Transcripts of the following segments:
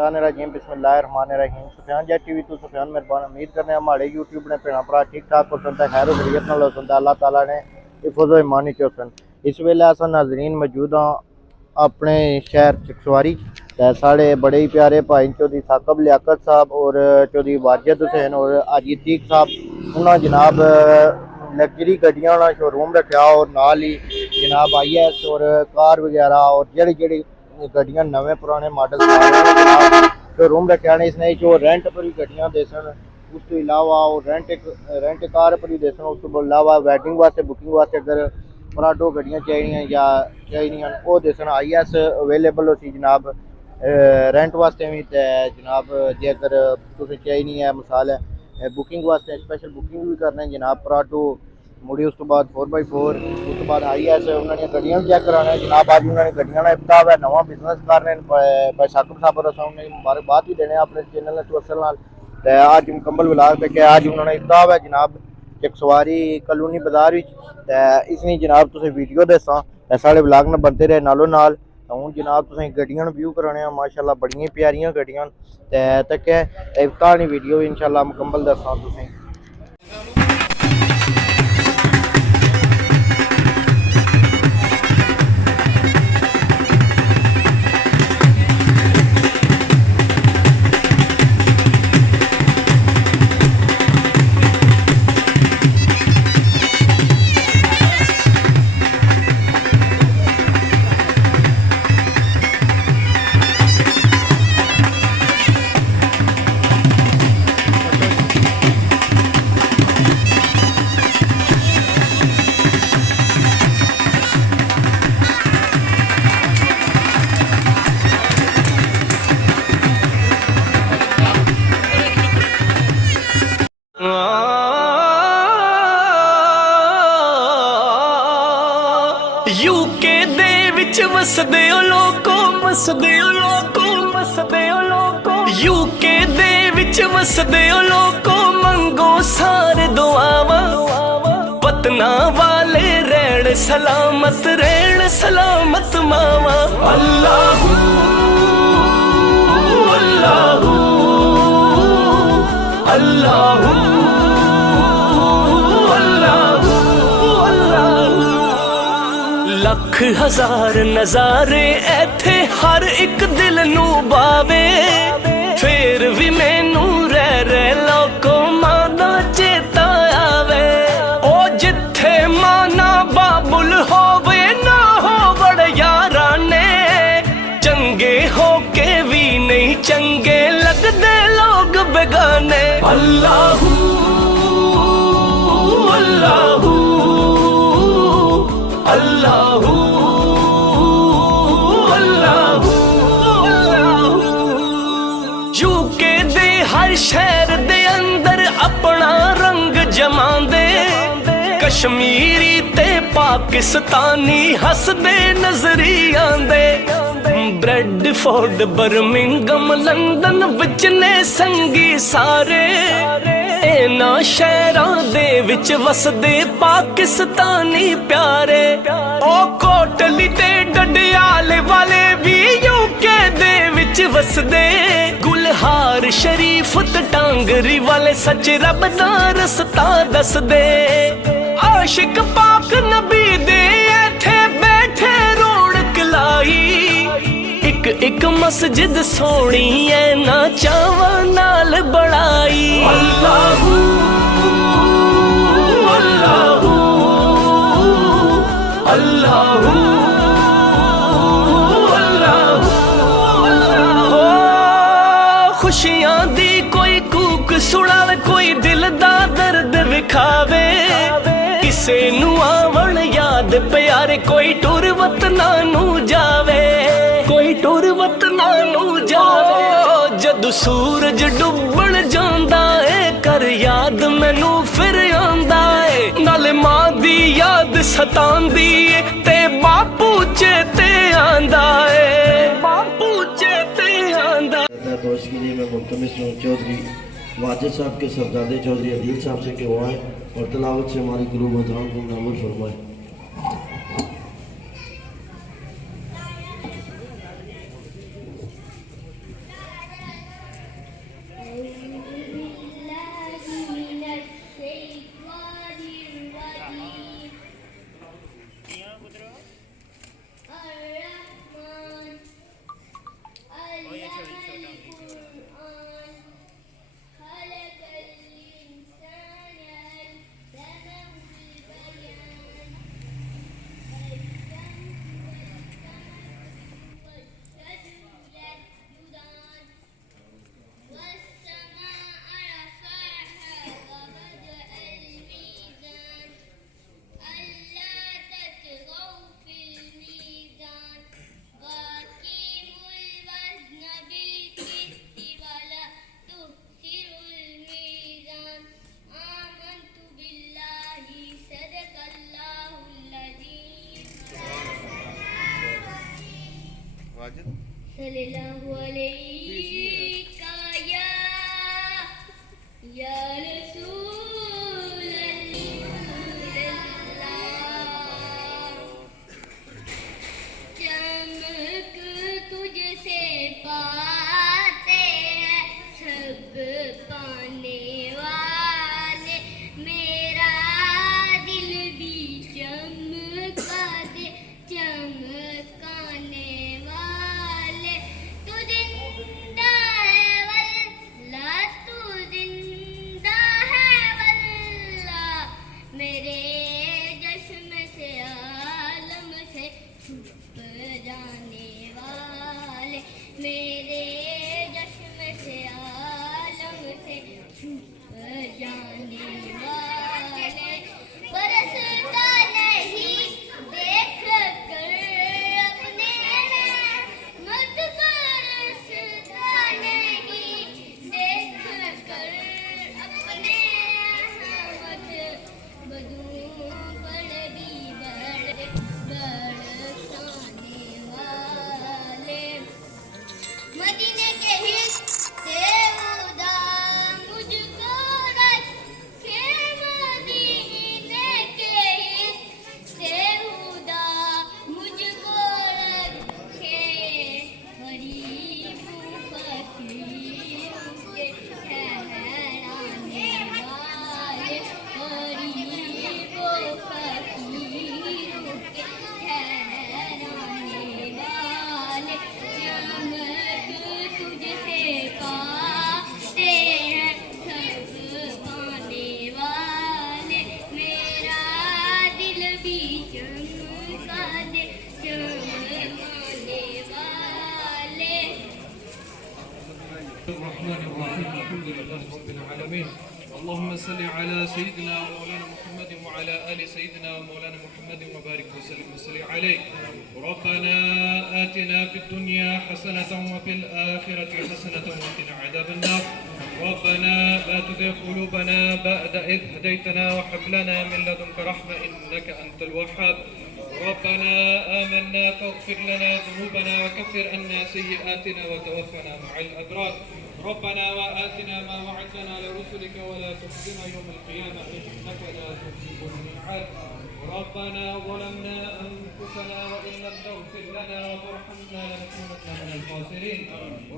शैतानिर्रजीम बिस्मिल्लाहिर्रहमानिर्रहीम। Sufiyan jet TV तो सुफियान मेहरबान उम्मीद करने हमारे यूट्यूब ने भैन भरा ठीक ठाक पसंद है खैर खरीत नाल पसंद अल्लाह ताला ने हिफज़ ईमानी चौसन। इस वेले अस नाजरीन मौजूद हाँ अपने शहर चकसवारी साढ़े बड़े ही प्यारे भाई चौधरी साकब लियाकत साहब और चौधरी वाजिद हुसैन और अजीत दीक साहब उन्होंने जनाब लग्जरी गड्डियां का शोरूम रखा और नाल ही जनाब IS और कार वगैरह और जड़ी जड़ी गड्डियां नवे पुराने मॉडल शोरूम रखा ने इसने जो रेंट पर भी गड्डियां दे सन उस तो इलावा और रेंट कार पर भी दे सन उस तो इलावा वैडिंग वास्ते बुकिंग वास्ते अगर पराठो गड्डियां चाहिए या चाहिए वो दे सन IS अवेलेबल होती जनाब रेंट वास्ते भी जनाब जे अगर तुसें चाहिए है मिसाल है बुकिंग वास्ते स्पैशल बुकिंग भी करने जनाब पराठो मुड़ी उस तो बाद 4x4 उस तो बाद IS उन्होंने गड्डियां भी चेक कराना जनाब अज उन्होंने गड्डियां का इफ्ताह है नवा बिजनेस कर रहे हैं भाई साकब साहब और उन्हें मुबारकबाद भी देने अपने चैनल तवसल अज मुकम्मल विलाग तक अज उन्होंने इफ्ताह है जनाब चकसवारी कलोनी बाजार इसलिए जनाब तुसें वीडियो दसा साढ़े विलाग में बनते रहे नालों नाल हूँ जनाब तुसें गड्डियां व्यू कराने माशाअल्लाह बड़ियां प्यारियां गड्डियां तक इफ्ताह दी वीडियो इंशाअल्लाह मुकम्मल दसा तुसें। यूके दे विच वसदे ओ लोको वसदे ओ लोको वसदे ओ लोको यूके दे विच वसदे ओ लोको मंगो सारे दुआवां वतना वाले रहण सलामत मावा अल्लाहू अल्लाहू अल्लाहू लख हजार नजारे ऐथे हर एक दिल नू बावे फिर भी मैनू रह लोको मां दा चेता आवे ओ जिथे माना बाबुल होवे ना हो बड़ याराने चंगे होके भी नहीं चंगे लगदे लोग बेगाने अल्लाहू अल्लाहू अल्लाहू अल्लाहू यूके दे हर शहर दे अंदर अपना रंग जमांदे कश्मीरी ते पाकिस्तानी हसदे नजरी आंदे ब्रेडफोर्ड बर्मिंगम लंदन विच ने संगी सारे इना शहरां दे विच वसदे पाकिस्तानी प्यारे ओ कोटली ते डडियाल वाले भी यूके दे विच वसदे गुलहार शरीफ ते टांगरी वाले सच रब दा रस्ता दसदे आशिक पाक नबी दे इत्थे बैठे रौनक लाई एक मस्जिद सोनी है ना चावा नाल बड़ाई अल्लाहू अल्लाहू अल्लाहू अल्लाहू खुशियां दी कोई कूक सुनावे कोई दिल दा दर्द विखावे किसे नू आवण याद प्यारे कोई टुर वतना नू जावे कोई टुर वतना नू जावे जदू सूरज डुबण जांदा है कर याद मैनू फिर आंदा है नाले मां दी याद सतांदी है ते बापू चेते आंदा है बापू चेते आंदा दोस्त के लिए मैं मुल्तमिस हूँ चौधरी वाजिद साहब के सरदादे चौधरी अदील साहब से कि वो आए और तलावत से हमारी गुरु बधाओं को नामुल फरमाए। सल्लल्लाहु अलैहि या रसूल अल्लाह। चमक तुझसे पाते हैं सब पाने वाले, मेरा दिल भी चमका दे चमकाने वाले। तू जिंदा है वल्ला, तू जिंदा है वल्ला, मेरे जश्न से आलम से छुप जाने वाले, मेरे जश्न से आलम से छुप जाने वाले। बरसता नहीं देख कर अपने मत बरसता नहीं देख कर अपने मत बदू पर भी बरसाने वाले। मदीने के हिस्से उदा मुझको रखे, मदीने के हिस्से उदा मुझको रखे, गरीबों फकीरों के ठहराने वाले, गरीबों फकीरों के ठहराने वाले। चमक तुझसे पाते हैं सब पाने वाले, मेरा दिल भी चमका दे चमकाने वाले। الرحمن الرحيم الحمد لله رب العالمين اللهم صل على سيدنا ومولانا محمد وعلى آل سيدنا ومولانا محمد وبارك وسلم وسلم عليه. ربنا آتنا في الدنيا حسنة وفي الآخرة حسنة وقنا عذاب النار. ربنا لا تزغ قلوبنا بعد إذ هديتنا وهب لنا من لدنك رحمة إنك أنت الوهاب. ربنا آمنا فاغفر لنا ذنوبنا وكفر عنا سيئاتنا وتوفنا مع الأبرار. ربنا وآتنا ما وعدتنا لرسلك ولا تخزنا يوم القيامة إنك لا تخلف الميعاد. ربنا ظلمنا أنفسنا وإن لم تغفر لنا وترحمنا لنكونن من الخاسرين.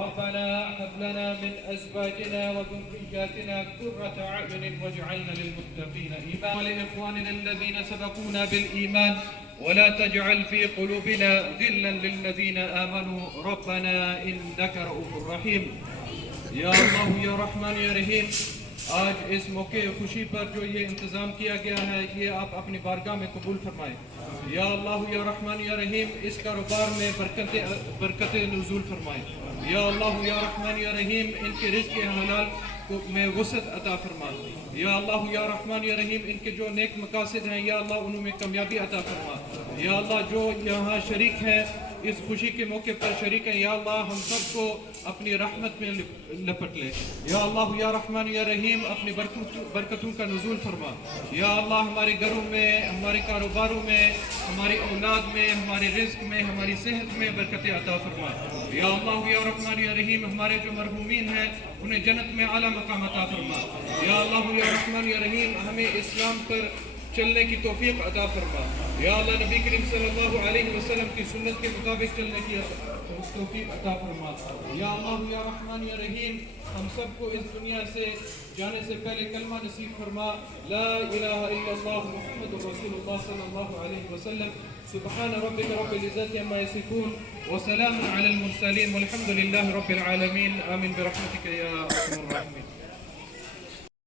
ربنا هب لنا من أزواجنا وذرياتنا قرة أعين واجعلنا للمتقين إماما. ولإخواننا الذين سبقونا بالإيمان ولا تجعل في قلوبنا غلا للذين آمنوا ربنا إنك رؤوف رحيم. या अल्लाह या रहमान या रहीम, आज इस मौके खुशी पर जो ये इंतज़ाम किया गया है ये आप अपनी बारगाह में कबूल फरमाएं। या अल्लाह या रहमान या रहीम, इस कारोबार में बरकत नुज़ूल फरमाएं। या अल्लाह या रहमान या रहीम, इनके रिज़्क़ हलाल में वसअत अता फरमा। या अल्लाह या रहमान या रहीम, इनके जो नेक मकासद हैं या अल्लाह उनमें कामयाबी अता फरमा। या अल्लाह जो यहाँ शरीक है इस खुशी के मौके पर शरीक हैं, या अल्लाह हम सबको अपनी रहमत में लपट ले। या अल्लाह या रहमान या रहीम, अपनी बरकतों का नुज़ूल फरमा। या अल्लाह हमारे घरों में, हमारे कारोबारों में, हमारी औलाद में, हमारे रिज़्क़ में, हमारी सेहत में बरकत अता फरमा। या अल्लाह या रहमान या रहीम, हमारे जो मरहूमीन हैं उन्हें जन्नत में आला मकाम अता फरमा। या अल्लाह या रहमान या रहीम, हमें इस्लाम पर चलने की तौफीक अता फरमा। या अल्लाह नबी करीम सल्लल्लाहु अलैहि वसल्लम की सुन्नत के मुताबिक चलने की तौफीक अता फरमा। या अल्लाह या रहमान या रहीम, हम सबको इस दुनिया से जाने से पहले कलमा नसीब फरमा, ला इलाहा इल्लल्लाह मुहम्मदुर रसूलुल्लाह सल्लल्लाहु अलैहि वसल्लम। सुब्हान रब्बिका रब्बिल इज्जति अम्मा यसिफून व सलामुन अलल मुरसलीन वल्हम्दुलिल्लाहि रब्बिल आलमीन। आमीन बिरहमतिका या अरहमर राहिमीन।